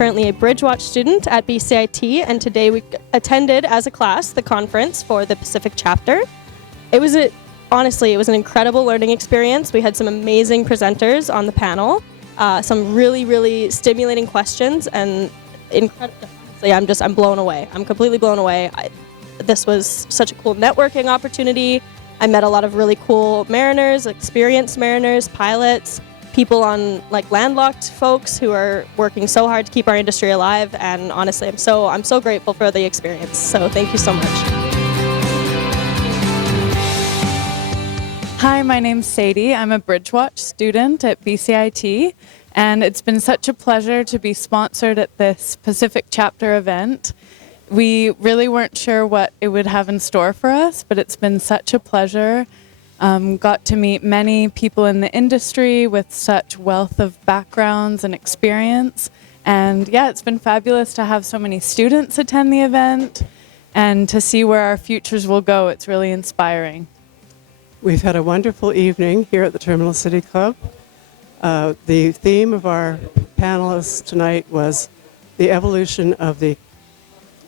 currently a Bridgewatch student at BCIT, and today we attended as a class the conference for the Pacific chapter. Honestly, it was an incredible learning experience. We had some amazing presenters on the panel, some really, really stimulating questions, and honestly, I'm blown away. I'm completely blown away. This was such a cool networking opportunity. I met a lot of really cool mariners, experienced mariners, pilots, people on landlocked folks who are working so hard to keep our industry alive. And honestly, I'm so grateful for the experience. So thank you so much. Hi, my name's Sadie. I'm a Bridgewatch student at BCIT, and it's been such a pleasure to be sponsored at this Pacific chapter event. We really weren't sure what it would have in store for us, but it's been such a pleasure. Got to meet many people in the industry with such wealth of backgrounds and experience. And yeah, it's been fabulous to have so many students attend the event and to see where our futures will go. It's really inspiring. We've had a wonderful evening here at the Terminal City Club. The theme of our panelists tonight was the evolution of the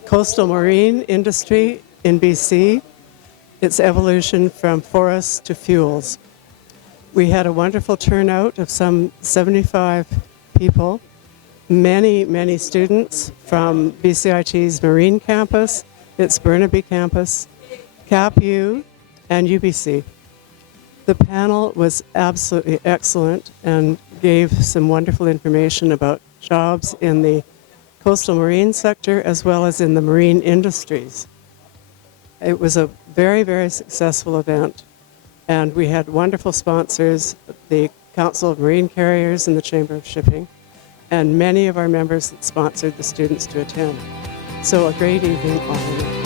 coastal marine industry in BC, its evolution from forests to fuels. We had a wonderful turnout of some 75 people, many students from BCIT's Marine Campus, its Burnaby Campus, CapU, and UBC. The panel was absolutely excellent and gave some wonderful information about jobs in the coastal marine sector as well as in the marine industries. It was a very, very successful event, and we had wonderful sponsors, the Council of Marine Carriers and the Chamber of Shipping, and many of our members that sponsored the students to attend. So a great evening all in all.